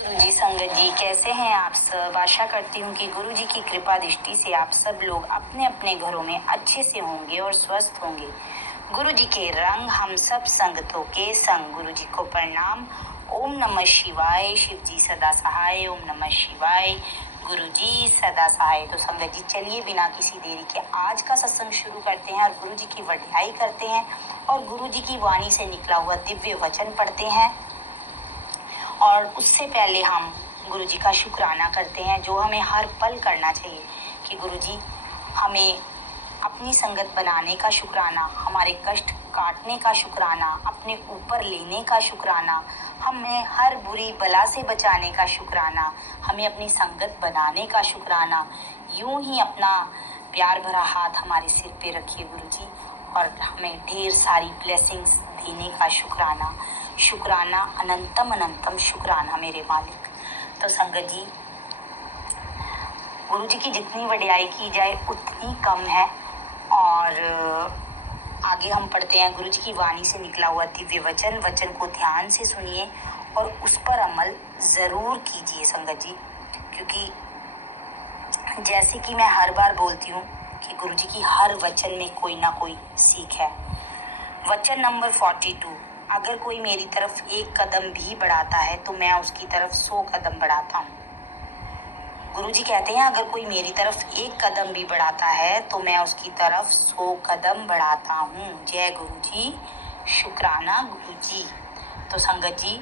जी संगत जी, कैसे हैं आप सब। आशा करती हूँ कि गुरु जी की कृपा दृष्टि से आप सब लोग अपने अपने घरों में अच्छे से होंगे और स्वस्थ होंगे। गुरु जी के रंग हम सब संगतों के संग। गुरु जी को प्रणाम। ओम नमः शिवाय। शिव जी सदा सहाय। ओम नमः शिवाय। गुरु जी सदा सहाय। तो संगत जी, चलिए बिना किसी देरी के आज का सत्संग शुरू करते हैं और गुरु जी की वड्ढाई करते हैं और गुरु जी की वाणी से निकला हुआ दिव्य वचन पढ़ते हैं। और उससे पहले हम गुरु जी का शुक्राना करते हैं, जो हमें हर पल करना चाहिए कि गुरु जी हमें अपनी संगत बनाने का शुक्राना, हमारे कष्ट काटने का शुक्राना, अपने ऊपर लेने का शुक्राना, हमें हर बुरी बला से बचाने का शुक्राना, हमें अपनी संगत बनाने का शुक्राना। यूं ही अपना प्यार भरा हाथ हमारे सिर पे रखिए गुरु जी, और हमें ढेर सारी ब्लेसिंग्स देने का शुक्राना। शुक्राना अनंतम अनंतम शुक्राना मेरे मालिक। तो संगत जी, गुरु जी की जितनी वड्याई की जाए उतनी कम है। और आगे हम पढ़ते हैं गुरु जी की वाणी से निकला हुआ दिव्य वचन। वचन को ध्यान से सुनिए और उस पर अमल जरूर कीजिए संगत जी, क्योंकि जैसे कि मैं हर बार बोलती हूँ कि गुरु जी की हर वचन में कोई ना कोई सीख है। वचन नंबर 42, अगर कोई मेरी तरफ एक कदम भी बढ़ाता है तो मैं उसकी तरफ 100 कदम बढ़ाता हूँ। गुरु जी कहते हैं अगर कोई मेरी तरफ एक कदम भी बढ़ाता है तो मैं उसकी तरफ 100 कदम बढ़ाता हूँ। जय गुरु जी, शुक्राना गुरु जी। तो संगत जी,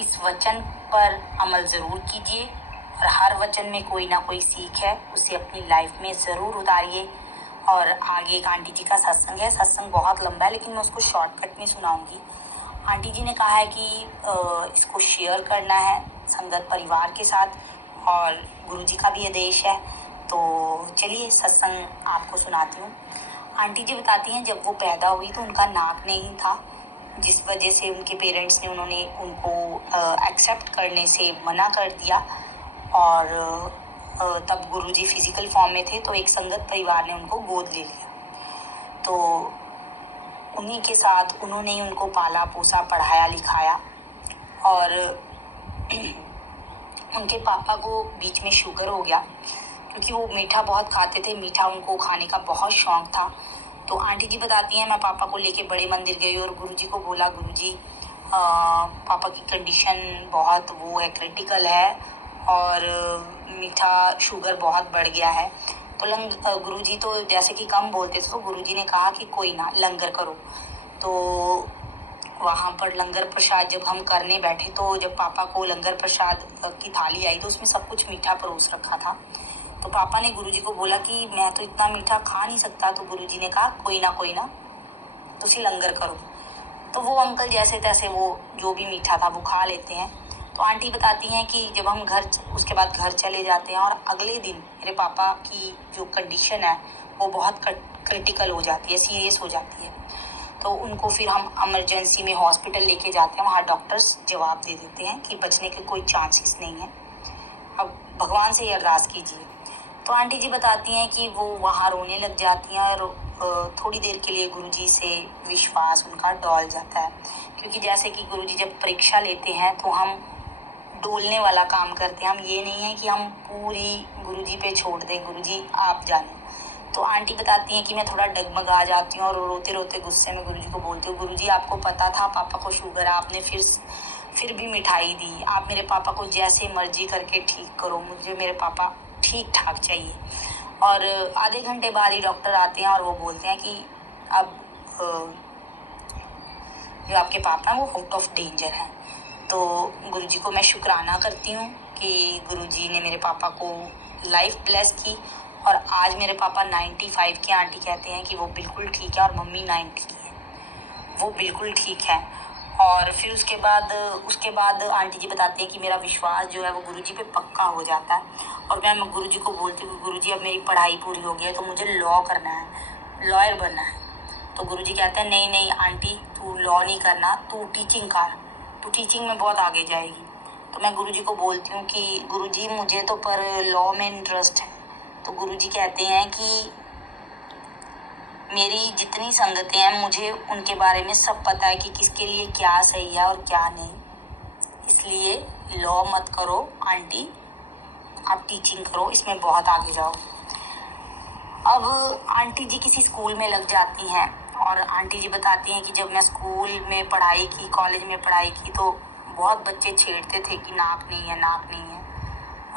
इस वचन पर अमल जरूर कीजिए और हर वचन में कोई ना कोई सीख है, उसे अपनी लाइफ में जरूर उतारिए। और आगे एक आंटी जी का सत्संग है। सत्संग बहुत लंबा है लेकिन मैं उसको शॉर्टकट में सुनाऊंगी। आंटी जी ने कहा है कि इसको शेयर करना है संगत परिवार के साथ, और गुरु जी का भी आदेश है। तो चलिए सत्संग आपको सुनाती हूँ। आंटी जी बताती हैं जब वो पैदा हुई तो उनका नाक नहीं था, जिस वजह से उनके पेरेंट्स ने उनको एक्सेप्ट करने से मना कर दिया। और तब गुरुजी फिजिकल फॉर्म में थे तो एक संगत परिवार ने उनको गोद ले लिया। तो उन्हीं के साथ उन्होंने ही उनको पाला पोसा, पढ़ाया लिखाया। और उनके पापा को बीच में शुगर हो गया, क्योंकि वो मीठा बहुत खाते थे, मीठा उनको खाने का बहुत शौक था। तो आंटी जी बताती हैं मैं पापा को लेके बड़े मंदिर गई और गुरुजी को बोला, गुरुजी पापा की कंडीशन बहुत वो है, क्रिटिकल है, और मीठा शुगर बहुत बढ़ गया है। तो गुरुजी तो जैसे कि कम बोलते थे, तो गुरुजी ने कहा कि कोई ना, लंगर करो। तो वहाँ पर लंगर प्रसाद जब हम करने बैठे तो जब पापा को लंगर प्रसाद की थाली आई तो उसमें सब कुछ मीठा परोस रखा था। तो पापा ने गुरुजी को बोला कि मैं तो इतना मीठा खा नहीं सकता। तो गुरुजी ने कहा कोई ना तुसी लंगर करो। तो वो अंकल जैसे तैसे वो जो भी मीठा था वो खा लेते हैं। तो आंटी बताती हैं कि जब हम उसके बाद घर चले जाते हैं और अगले दिन मेरे पापा की जो कंडीशन है वो बहुत क्रिटिकल हो जाती है, सीरियस हो जाती है। तो उनको फिर हम इमरजेंसी में हॉस्पिटल लेके जाते हैं। वहाँ डॉक्टर्स जवाब दे देते हैं कि बचने के कोई चांसेस नहीं है, अब भगवान से ही अरदास कीजिए। तो आंटी जी बताती हैं कि वो वहाँ रोने लग जाती हैं और थोड़ी देर के लिए गुरुजी से विश्वास उनका डोल जाता है, क्योंकि जैसे कि गुरुजी जब परीक्षा लेते हैं तो हम डोलने वाला काम करते हैं। हम ये नहीं है कि हम पूरी गुरुजी पे छोड़ दें, गुरुजी आप जाने। तो आंटी बताती हैं कि मैं थोड़ा डगमगा जाती हूँ और रोते रोते गुस्से में गुरुजी को बोलती हूँ, गुरुजी आपको पता था पापा को शुगर है, आपने फिर भी मिठाई दी। आप मेरे पापा को जैसे मर्जी करके ठीक करो, मुझे मेरे पापा ठीक ठाक चाहिए। और आधे घंटे बाद ही डॉक्टर आते हैं और वो बोलते हैं कि अब जो आपके पापा हैं वो आउट ऑफ डेंजर हैं। तो गुरुजी को मैं शुक्राना करती हूँ कि गुरुजी ने मेरे पापा को लाइफ ब्लेस की, और आज मेरे पापा 95 के। आंटी कहते हैं कि वो बिल्कुल ठीक है, और मम्मी 90 की है, वो बिल्कुल ठीक है। और फिर उसके बाद आंटी जी बताती हैं कि मेरा विश्वास जो है वो गुरुजी पे पक्का हो जाता है। और मैं गुरुजी को बोलती हूँ गुरुजी अब मेरी पढ़ाई पूरी हो गई है तो मुझे लॉ करना है, लॉयर बनना है। तो गुरुजी कहते हैं नहीं आंटी, तू लॉ नहीं करना, तू टीचिंग कर, तू टीचिंग में बहुत आगे जाएगी। तो मैं गुरुजी को बोलती हूँ कि गुरुजी मुझे तो पर लॉ में इंटरेस्ट है। तो गुरुजी कहते हैं कि मेरी जितनी संगतें हैं मुझे उनके बारे में सब पता है कि किसके लिए क्या सही है और क्या नहीं, इसलिए लॉ मत करो आंटी, आप टीचिंग करो, इसमें बहुत आगे जाओ। अब आंटी जी किसी स्कूल में लग जाती हैं और आंटी जी बताती हैं कि जब मैं स्कूल में पढ़ाई की, कॉलेज में पढ़ाई की, तो बहुत बच्चे छेड़ते थे कि नाक नहीं है, नाक नहीं है,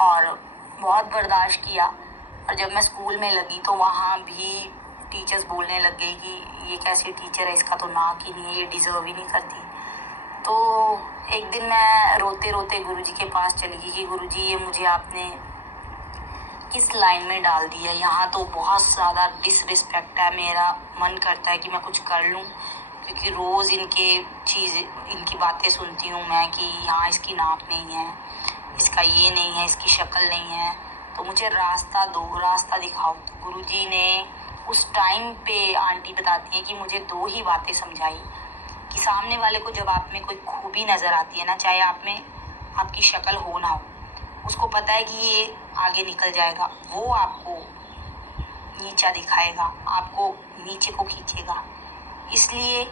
और बहुत बर्दाश्त किया। और जब मैं स्कूल में लगी तो वहाँ भी टीचर्स बोलने लग गई कि ये कैसी टीचर है, इसका तो नाक ही नहीं है, ये डिज़र्व ही नहीं करती। तो एक दिन मैं रोते रोते गुरुजी के पास चली गई कि गुरुजी, ये मुझे आपने किस लाइन में डाल दिया, यहाँ तो बहुत ज़्यादा डिसरिस्पेक्ट है, मेरा मन करता है कि मैं कुछ कर लूँ, क्योंकि रोज़ इनकी बातें सुनती हूँ मैं कि यहाँ इसकी नाक नहीं है, इसका ये नहीं है, इसकी शक्ल नहीं है, तो मुझे रास्ता दो, रास्ता दिखाओ। तो गुरुजी ने उस टाइम पे, आंटी बताती हैं कि मुझे 2 ही बातें समझाई कि सामने वाले को जब आप में कोई खूबी नज़र आती है ना, चाहे आप में आपकी शक्ल हो ना हो, उसको पता है कि ये आगे निकल जाएगा, वो आपको नीचा दिखाएगा, आपको नीचे को खींचेगा। इसलिए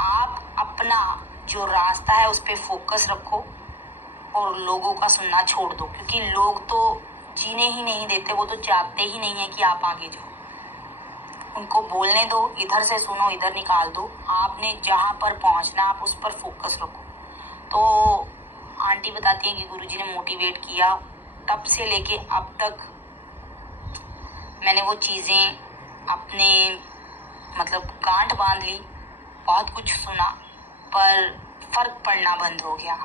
आप अपना जो रास्ता है उस पर फोकस रखो और लोगों का सुनना छोड़ दो, क्योंकि लोग तो जीने ही नहीं देते, वो तो चाहते ही नहीं है कि आप आगे जाओ। उनको बोलने दो, इधर से सुनो, इधर निकाल दो, आपने जहाँ पर पहुँचना आप उस पर फोकस रखो। तो आंटी बताती हैं कि गुरुजी ने मोटिवेट किया, तब से लेके अब तक मैंने वो चीज़ें अपने मतलब गांठ बांध ली, बहुत कुछ सुना, पर फ़र्क पड़ना बंद हो गया।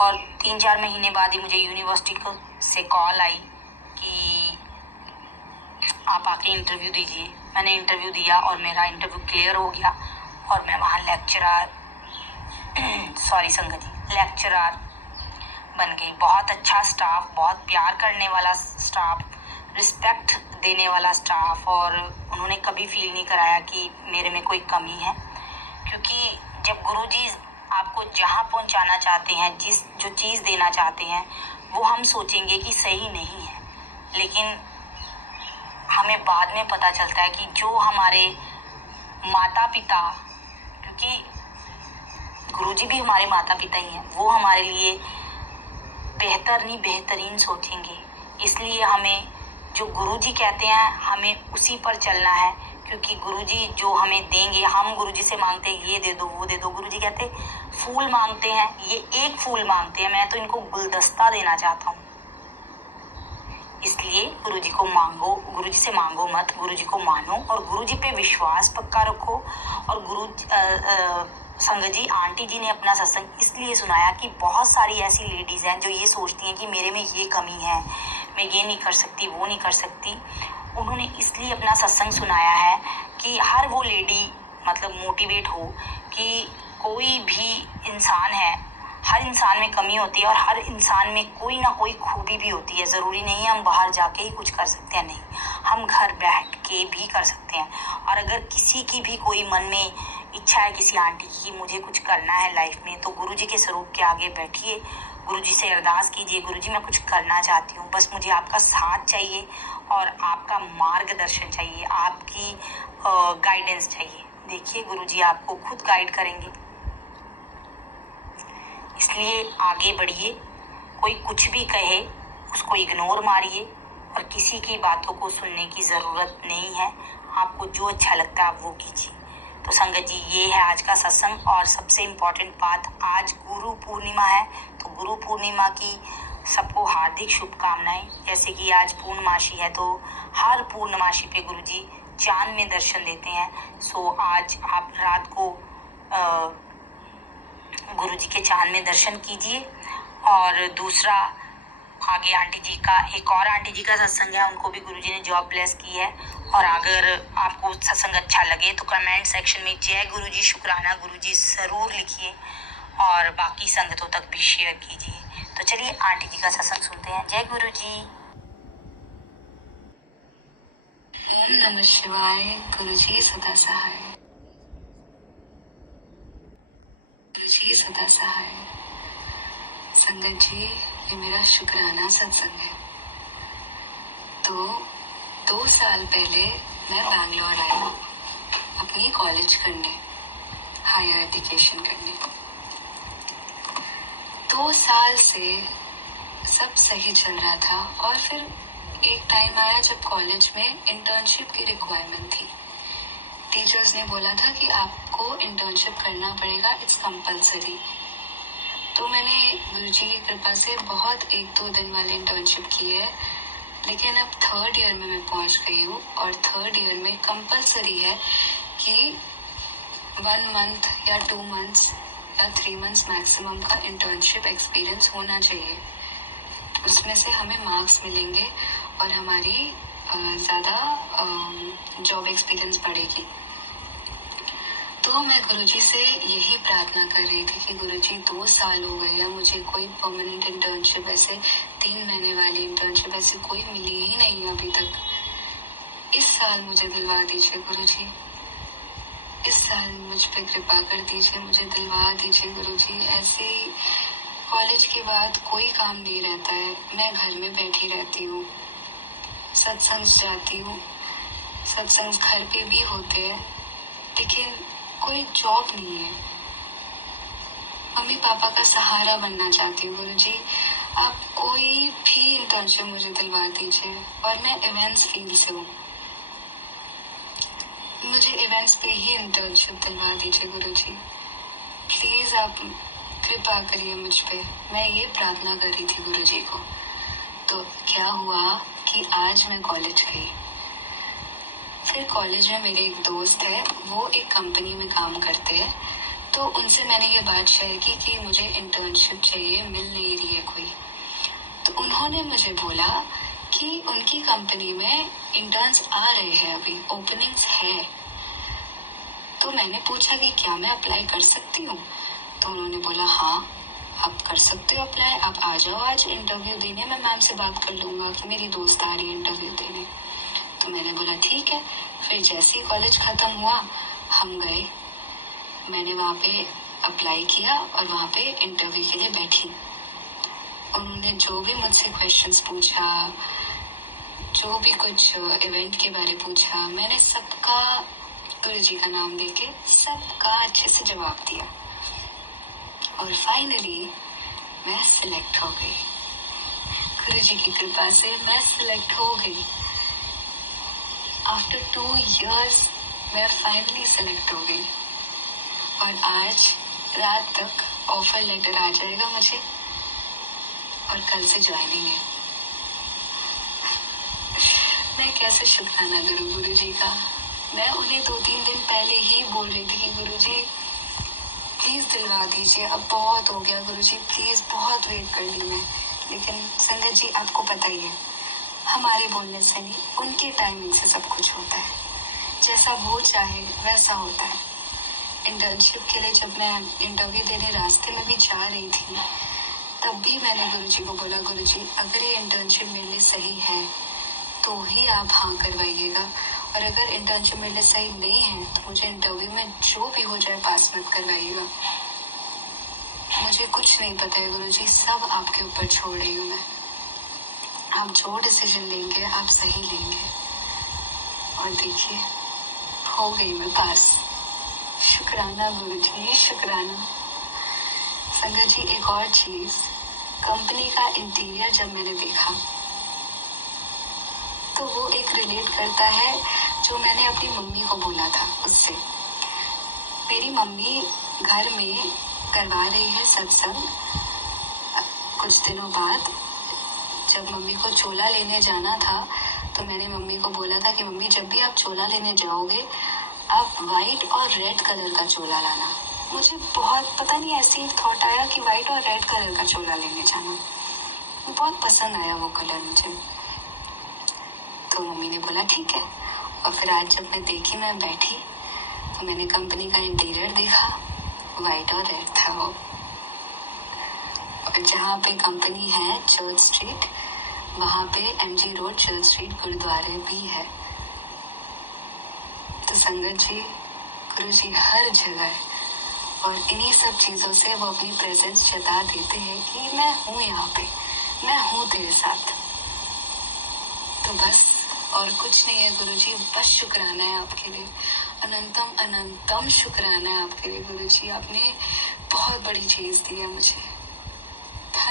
और 3-4 महीने बाद ही मुझे यूनिवर्सिटी से कॉल आई कि आप आके इंटरव्यू दीजिए। मैंने इंटरव्यू दिया और मेरा इंटरव्यू क्लियर हो गया और मैं वहाँ लेक्चरर बन गई। बहुत अच्छा स्टाफ, बहुत प्यार करने वाला स्टाफ, रिस्पेक्ट देने वाला स्टाफ, और उन्होंने कभी फील नहीं कराया कि मेरे में कोई कमी है, क्योंकि जब गुरुजी आपको जहाँ पहुँचाना चाहते हैं, जो चीज़ देना चाहते हैं, वो हम सोचेंगे कि सही नहीं है, लेकिन हमें बाद में पता चलता है कि जो हमारे माता पिता, क्योंकि गुरुजी भी हमारे माता पिता ही हैं, वो हमारे लिए बेहतर नहीं बेहतरीन सोचेंगे। इसलिए हमें जो गुरुजी कहते हैं हमें उसी पर चलना है, क्योंकि गुरुजी जो हमें देंगे, हम गुरुजी से मांगते हैं ये दे दो, वो दे दो, गुरुजी कहते फूल मांगते हैं, ये एक फूल मांगते हैं, मैं तो इनको गुलदस्ता देना चाहता हूँ। इसलिए गुरुजी को मांगो, गुरुजी से मांगो मत, गुरुजी को मानो और गुरुजी पे विश्वास पक्का रखो। और संगत जी, आंटी जी ने अपना सत्संग इसलिए सुनाया कि बहुत सारी ऐसी लेडीज़ हैं जो ये सोचती हैं कि मेरे में ये कमी है, मैं ये नहीं कर सकती, वो नहीं कर सकती। उन्होंने इसलिए अपना सत्संग सुनाया है कि हर वो लेडी मतलब मोटिवेट हो कि कोई भी इंसान है, हर इंसान में कमी होती है और हर इंसान में कोई ना कोई खूबी भी होती है। ज़रूरी नहीं है हम बाहर जाके ही कुछ कर सकते हैं, नहीं, हम घर बैठ के भी कर सकते हैं। और अगर किसी की भी कोई मन में इच्छा है किसी आंटी की मुझे कुछ करना है लाइफ में, तो गुरुजी के स्वरूप के आगे बैठिए, गुरुजी से अरदास कीजिए, गुरुजी मैं कुछ करना चाहती हूँ, बस मुझे आपका साथ चाहिए और आपका मार्गदर्शन चाहिए, आपकी गाइडेंस चाहिए। देखिए गुरुजी आपको खुद गाइड करेंगे। इसलिए आगे बढ़िए, कोई कुछ भी कहे उसको इग्नोर मारिए और किसी की बातों को सुनने की ज़रूरत नहीं है। आपको जो अच्छा लगता है आप वो कीजिए। तो संगत जी, ये है आज का सत्संग। और सबसे इम्पॉर्टेंट बात, आज गुरु पूर्णिमा है, तो गुरु पूर्णिमा की सबको हार्दिक शुभकामनाएं। जैसे कि आज पूर्णमासी है, तो हर पूर्णमासी पे गुरुजी चांद में दर्शन देते हैं। सो आज आप रात को गुरुजी के चांद में दर्शन कीजिए। और दूसरा, आगे आंटी जी का एक और आंटी जी का सत्संग है, उनको भी गुरुजी ने जॉब ब्लेस की है। और अगर आपको सत्संग अच्छा लगे तो कमेंट सेक्शन में जय गुरुजी शुक्राना गुरुजी ज़रूर लिखिए और बाकी संगतों तक भी शेयर कीजिए। तो चलिए आंटी जी का सत्संग सुनते हैं। जय गुरुजी। ओम नमः शिवाय। गुरुजी सदा सहाय, गुरुजी सदा सहाय। संगत जी, ये मेरा शुक्राना सत्संग है। तो 2 साल पहले मैं बैंगलोर आई अपनी कॉलेज करने, हायर एजुकेशन करने। 2 साल से सब सही चल रहा था और फिर एक टाइम आया जब कॉलेज में इंटर्नशिप की रिक्वायरमेंट थी। टीचर्स ने बोला था कि आपको इंटर्नशिप करना पड़ेगा, इट्स कंपलसरी। तो मैंने गुरुजी की कृपा से बहुत 1-2 दिन वाली इंटर्नशिप की है, लेकिन अब 3rd ईयर में मैं पहुंच गई हूँ और 3rd ईयर में कंपलसरी है कि 1 मंथ या 2 मंथ्स या 3 मंथ्स मैक्सिमम का इंटर्नशिप एक्सपीरियंस होना चाहिए। उसमें से हमें मार्क्स मिलेंगे और हमारी ज़्यादा जॉब एक्सपीरियंस बढ़ेगी। तो मैं गुरुजी से यही प्रार्थना कर रही थी कि गुरुजी 2 साल हो गए या मुझे कोई परमानेंट इंटर्नशिप, ऐसे 3 महीने वाली इंटर्नशिप ऐसी कोई मिली ही नहीं अभी तक। इस साल मुझे दिलवा दीजिए गुरुजी, इस साल मुझ पे कृपा कर दीजिए, मुझे दिलवा दीजिए गुरुजी। ऐसे ही कॉलेज के बाद कोई काम नहीं रहता है, मैं घर में बैठी रहती हूँ, सत्संग जाती हूँ, सत्संग घर पे भी होते हैं, लेकिन कोई जॉब नहीं है। मम्मी पापा का सहारा बनना चाहती हूँ गुरुजी, आप कोई भी इंटर्नशिप मुझे दिलवा दीजिए। और मैं इवेंट्स फील्ड से हूँ, मुझे इवेंट्स पे ही इंटर्नशिप दिलवा दीजिए गुरुजी, प्लीज आप कृपा करिए मुझ पे। मैं ये प्रार्थना कर रही थी गुरुजी को। तो क्या हुआ कि आज मैं कॉलेज गई, फिर कॉलेज में मेरे एक दोस्त है, वो एक कंपनी में काम करते हैं, तो उनसे मैंने ये बात शेयर की कि मुझे इंटर्नशिप चाहिए, मिल नहीं रही है कोई। तो उन्होंने मुझे बोला कि उनकी कंपनी में इंटर्न्स आ रहे हैं, अभी ओपनिंग्स है। तो मैंने पूछा कि क्या मैं अप्लाई कर सकती हूँ? तो उन्होंने बोला हाँ, आप कर सकते हो अप्लाई, आप आ जाओ आज इंटरव्यू देने, मैं मैम से बात कर लूँगा कि मेरी दोस्त आ रही है इंटरव्यू देने। तो मैंने बोला ठीक है। फिर जैसे ही कॉलेज ख़त्म हुआ हम गए, मैंने वहाँ पे अप्लाई किया और वहाँ पे इंटरव्यू के लिए बैठी। उन्होंने जो भी मुझसे क्वेश्चंस पूछा, जो भी कुछ इवेंट के बारे पूछा, मैंने सबका गुरुजी का नाम लेके सबका अच्छे से जवाब दिया और फाइनली मैं सिलेक्ट हो गई। गुरुजी की कृपा से मैं सिलेक्ट हो गई। आफ्टर 2 years मैं फाइनली सिलेक्ट हो गई और आज रात तक ऑफर लेटर आ जाएगा मुझे और कल से ज्वाइनिंग है। मैं कैसे शुक्राना करूँ गुरुजी का। मैं उन्हें 2-3 दिन पहले ही बोल रही थी कि गुरुजी प्लीज़ दिलवा दीजिए, अब बहुत हो गया गुरुजी, प्लीज़ बहुत वेट कर ली मैं। लेकिन संगत जी आपको पता ही है, हमारे बोलने से नहीं, उनके टाइमिंग से सब कुछ होता है, जैसा वो चाहे वैसा होता है। इंटर्नशिप के लिए जब मैं इंटरव्यू देने रास्ते में भी जा रही थी, तब भी मैंने गुरुजी को बोला गुरुजी अगर ये इंटर्नशिप मेरे लिए सही है तो ही आप हाँ करवाइएगा, और अगर इंटर्नशिप मेरे लिए सही नहीं है तो मुझे इंटरव्यू में जो भी हो जाए पास मत करवाइएगा। मुझे कुछ नहीं पता है गुरुजी, सब आपके ऊपर छोड़ रही हूँ मैं। आप जो डिसीजन लेंगे आप सही लेंगे। और देखिए हो गई मैं पास। शुक्राना गुरुजी, शुक्राना। संगत जी एक और चीज, कंपनी का इंटीरियर जब मैंने देखा तो वो एक रिलेट करता है जो मैंने अपनी मम्मी को बोला था उससे। मेरी मम्मी घर में करवा रही है सत्संग। कुछ दिनों बाद जब मम्मी को चोला लेने जाना था तो मैंने मम्मी को बोला था कि मम्मी जब भी आप चोला लेने जाओगे आप वाइट और रेड कलर का चोला लाना। मुझे बहुत पता नहीं ऐसे ही थॉट आया कि वाइट और रेड कलर का चोला लेने जाना, बहुत पसंद आया वो कलर मुझे। तो मम्मी ने बोला ठीक है। और फिर आज जब मैं बैठी तो मैंने कंपनी का इंटीरियर देखा, वाइट और रेड था वो। और जहाँ पे कंपनी है चर्च स्ट्रीट, वहाँ पे MG रोड चर्च स्ट्रीट गुरुद्वारे भी है। तो संगत जी गुरुजी हर जगह है और इन्हीं सब चीज़ों से वो अपनी प्रेजेंस जता देते हैं कि मैं हूँ यहाँ पे, मैं हूँ तेरे साथ। तो बस और कुछ नहीं है गुरुजी, बस शुक्राना है आपके लिए, अनंतम अनंतम शुक्राना है आपके लिए गुरुजी। आपने बहुत बड़ी चीज़ दी है मुझे।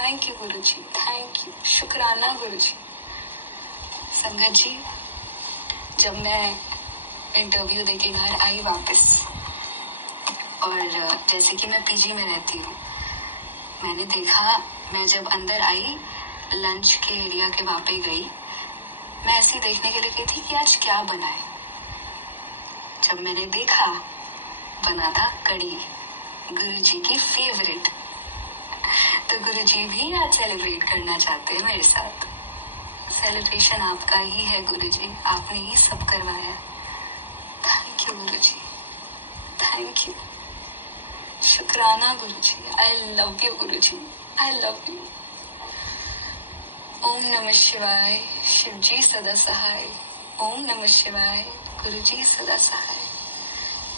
Thank you Guruji, thank you, शुक्राना गुरुजी। संगत जी, जब मैं इंटरव्यू देके घर आई वापस, और जैसे कि मैं पीजी में रहती हूँ, मैंने देखा, मैं जब अंदर आई लंच के एरिया के वहाँ पे गई, मैं ऐसे ही देखने के लिए गई थी कि आज क्या बना है। जब मैंने देखा, बना था कढ़ी, गुरुजी की फेवरेट। तो गुरुजी भी आज सेलिब्रेट करना चाहते हैं मेरे साथ। सेलिब्रेशन आपका ही है गुरुजी, आपने ही सब करवाया। Thank you Guruji, thank you, शुक्राना Guruji. I love you Guruji, I love you. ओम नमः शिवाय, शिवजी सदा सहाय। ओम नमः शिवाय, गुरुजी सदा सहाय।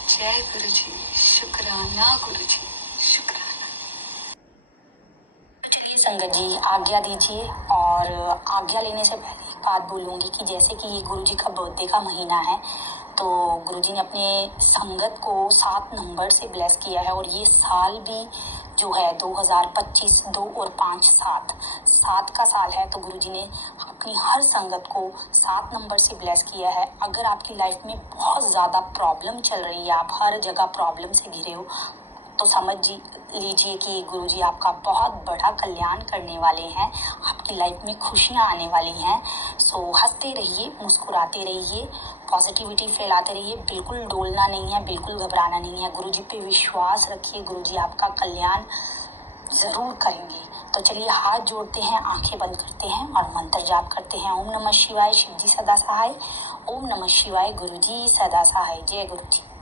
जय गुरुजी, शुक्राना गुरुजी, शुक्राना। चलिए संगत जी, आज्ञा दीजिए। और आज्ञा लेने से पहले एक बात बोलूँगी कि जैसे कि ये गुरुजी का बर्थडे का महीना है, तो गुरुजी ने अपने संगत को 7 नंबर से ब्लेस किया है। और ये साल भी जो है 2025, 2 और 5 7 का साल है। तो गुरुजी ने अपनी हर संगत को 7 नंबर से ब्लेस किया है। अगर आपकी लाइफ में बहुत ज़्यादा प्रॉब्लम चल रही है, आप हर जगह प्रॉब्लम से घिरे हो, तो समझ लीजिए कि गुरुजी आपका बहुत बड़ा कल्याण करने वाले हैं। आपकी लाइफ में खुशियां आने वाली हैं। सो हंसते रहिए, मुस्कुराते रहिए, पॉजिटिविटी फैलाते रहिए। बिल्कुल डोलना नहीं है, बिल्कुल घबराना नहीं है। गुरुजी पे विश्वास रखिए, गुरुजी आपका कल्याण ज़रूर करेंगे। तो चलिए हाथ जोड़ते हैं, आंखें बंद करते हैं और मंत्र जाप करते हैं। ओम नमः शिवाय, शिवजी सदा सहाय। ओम नमः शिवाय, गुरुजी सदा सहाय। जय गुरुजी।